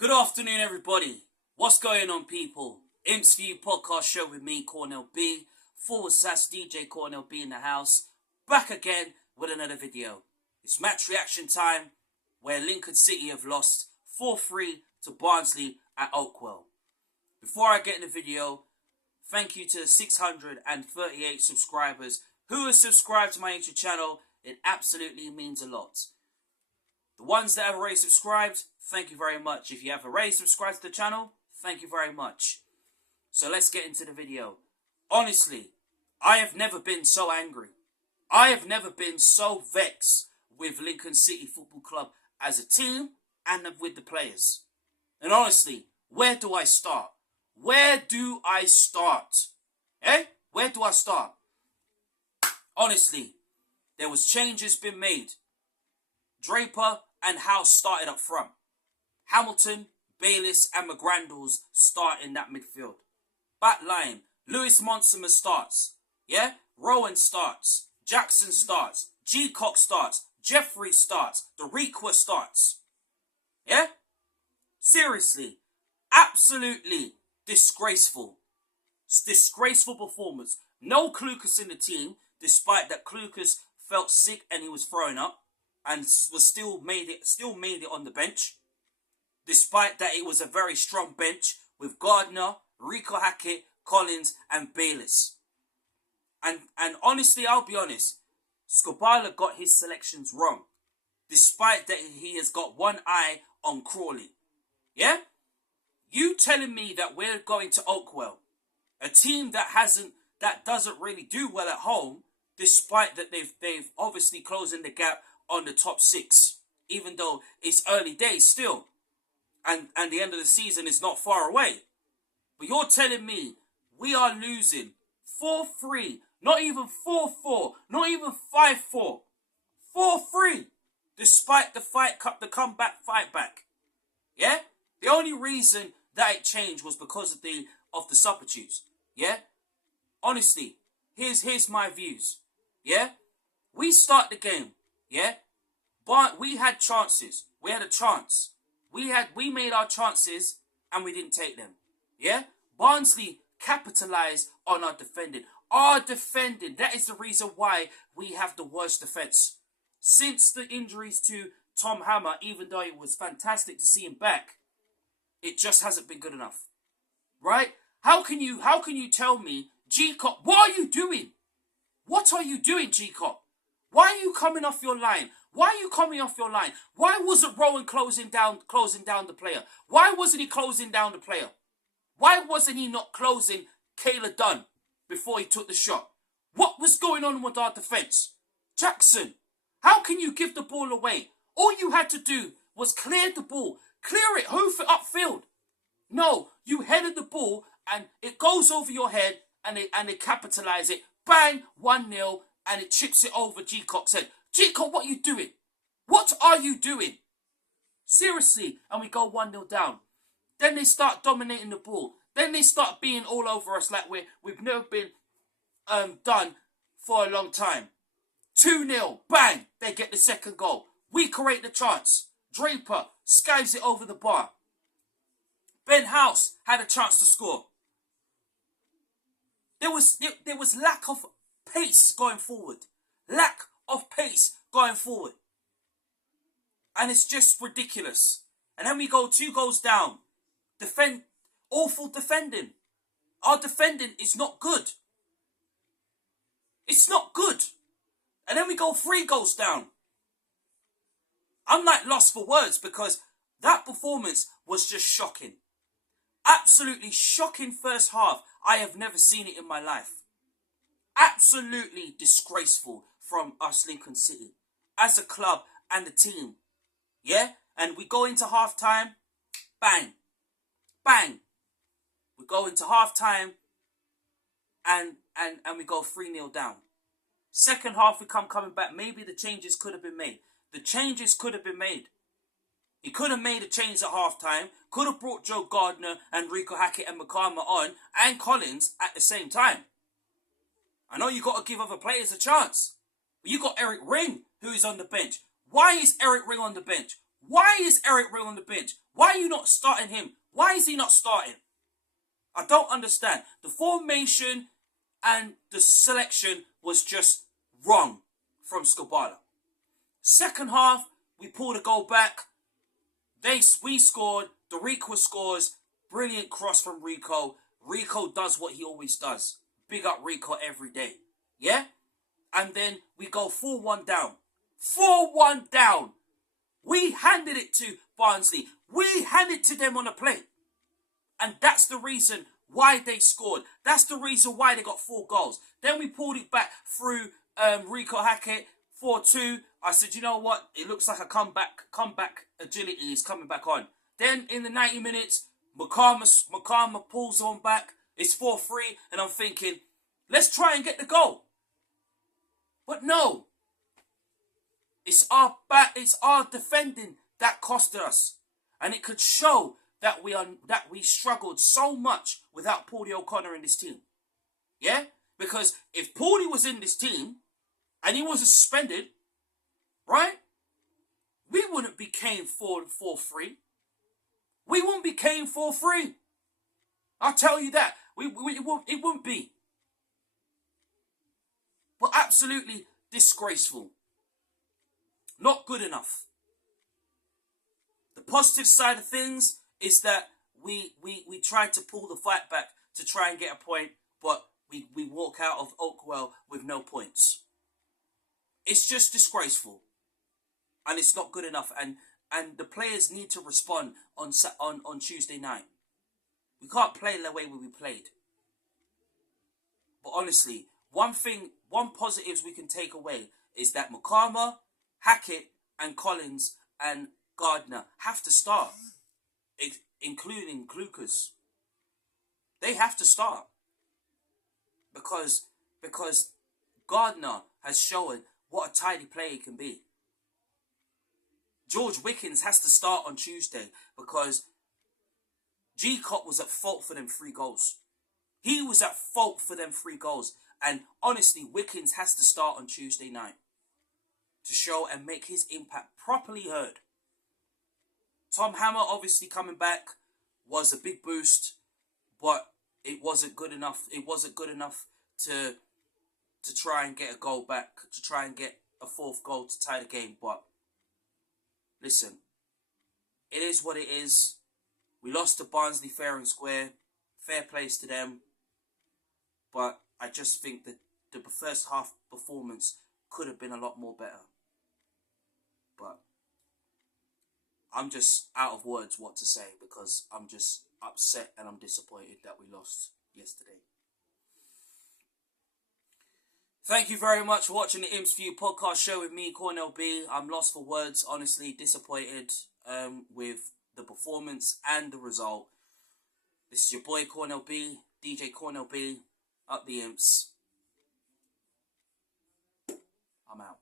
Good afternoon, everybody. What's going on, people? Imps View podcast show with me, Cornell B, /DJ Cornell B in the house. Back again with another video. It's match reaction time where Lincoln City have lost 4-3 to Barnsley at Oakwell. Before I get in the video, thank you to the 638 subscribers who have subscribed to my YouTube channel. It absolutely means a lot. The ones that have already subscribed, thank you very much. If you have already subscribed to the channel, thank you very much. So let's get into the video. Honestly, I have never been so angry. I have never been so vexed with Lincoln City Football Club as a team and with the players. And honestly, where do I start? Where do I start? Where do I start? Honestly, there was changes been made. Draper and House started up front. Hamilton, Bayliss and McGrandles start in that midfield. Back line, Lewis Monsimer starts. Rowan starts. Jackson starts. G-Cock starts. Jeffrey starts. Dariqua starts. Seriously. Absolutely disgraceful. Disgraceful performance. No Clucas in the team, despite that Clucas felt sick and he was throwing up. And was still made it on the bench, despite that it was a very strong bench with Gardner, Rico Hackett, Collins, and Bayliss. And honestly, I'll be honest, Skubala got his selections wrong, despite that he has got one eye on Crawley. You telling me that we're going to Oakwell, a team that doesn't really do well at home, despite that they've obviously closing the gap on the top 6, even though it's early days still, and the end of the season is not far away. But you're telling me we are losing 4-3, not even 4-4, not even 5-4, 4-3, despite the comeback fight back. The only reason that it changed was because of the substitutes. Honestly, here's my views. We start the game. But we had chances. We had a chance. We made our chances and we didn't take them. Barnsley capitalized on our defending. Our defending. That is the reason why we have the worst defense. Since the injuries to Tom Hammer, even though it was fantastic to see him back, it just hasn't been good enough. Right? How can you tell me, G-Cop, what are you doing? What are you doing, G-Cop? Why are you coming off your line? Why wasn't Rowan closing down the player? Why wasn't he closing down the player? Why wasn't he not closing Kayla Dunn before he took the shot? What was going on with our defence? Jackson, how can you give the ball away? All you had to do was clear the ball. Clear it, hoof it upfield. No, you headed the ball and it goes over your head and they capitalise it. Bang, 1-0. And it chips it over G-Cock's head. G-Cock, what are you doing? What are you doing? Seriously. And we go 1-0 down. Then they start dominating the ball. Then they start being all over us like we've never been done for a long time. 2-0. Bang. They get the second goal. We create the chance. Draper skies it over the bar. Ben House had a chance to score. There was lack of pace going forward. Lack of pace going forward. And it's just ridiculous. And then we go 2 goals down. Awful defending. Our defending is not good. It's not good. And then we go 3 goals down. I'm like lost for words because that performance was just shocking. Absolutely shocking first half. I have never seen it in my life. Absolutely disgraceful from us, Lincoln City, as a club and the team. And we go into half time, bang, bang. We go into half time and we go 3-0 down. Second half we coming back. Maybe the changes could have been made. The changes could have been made. He could have made a change at half time. Could have brought Joe Gardner and Rico Hackett and McCarmer on and Collins at the same time. I know you got to give other players a chance. But you got Eric Ring, who is on the bench. Why is Eric Ring on the bench? Why is Eric Ray on the bench? Why are you not starting him? Why is he not starting? I don't understand. The formation and the selection was just wrong from Skubala. Second half, we pulled a goal back. We scored. Rico scores. Brilliant cross from Rico. Rico does what he always does. Big up Rico every day. Yeah? And then we go 4-1 down. 4-1 down. We handed it to Barnsley. We handed it to them on a plate. And that's the reason why they scored. That's the reason why they got 4 goals. Then we pulled it back through Rico Hackett, 4-2. I said, you know what? It looks like a comeback agility is coming back on. Then in the 90 minutes, Makama pulls on back. It's 4-3. And I'm thinking, let's try and get the goal. But no. It's our defending that costed us. And it could show that we struggled so much without Paulie O'Connor in this team. Yeah? Because if Paulie was in this team and he wasn't suspended, right? We wouldn't be Kane 4-3. We wouldn't be Kane 4-3. I'll tell you that. It wouldn't be. But absolutely disgraceful. Not good enough. The positive side of things is that we tried to pull the fight back to try and get a point, but we walk out of Oakwell with no points. It's just disgraceful. And it's not good enough. And the players need to respond on Tuesday night. We can't play the way we played. But honestly, one positives we can take away is that Makama, Hackett and Collins and Gardner have to start. Including Klukas. They have to start. Because Gardner has shown what a tidy player he can be. George Wickens has to start on Tuesday because G-Cop was at fault for them 3 goals. He was at fault for them 3 goals. And honestly, Wickens has to start on Tuesday night to show and make his impact properly heard. Tom Hammer obviously coming back was a big boost, but it wasn't good enough. It wasn't good enough to try and get a goal back, to try and get a 4th goal to tie the game. But listen, it is what it is. We lost to Barnsley fair and square. Fair plays to them. But I just think that the first half performance could have been a lot more better. But I'm just out of words what to say because I'm just upset and I'm disappointed that we lost yesterday. Thank you very much for watching the Imps View podcast show with me, Cornell B. I'm lost for words, honestly, disappointed with the performance and the result. This is your boy Cornell B, DJ Cornell B, up the Imps. I'm out.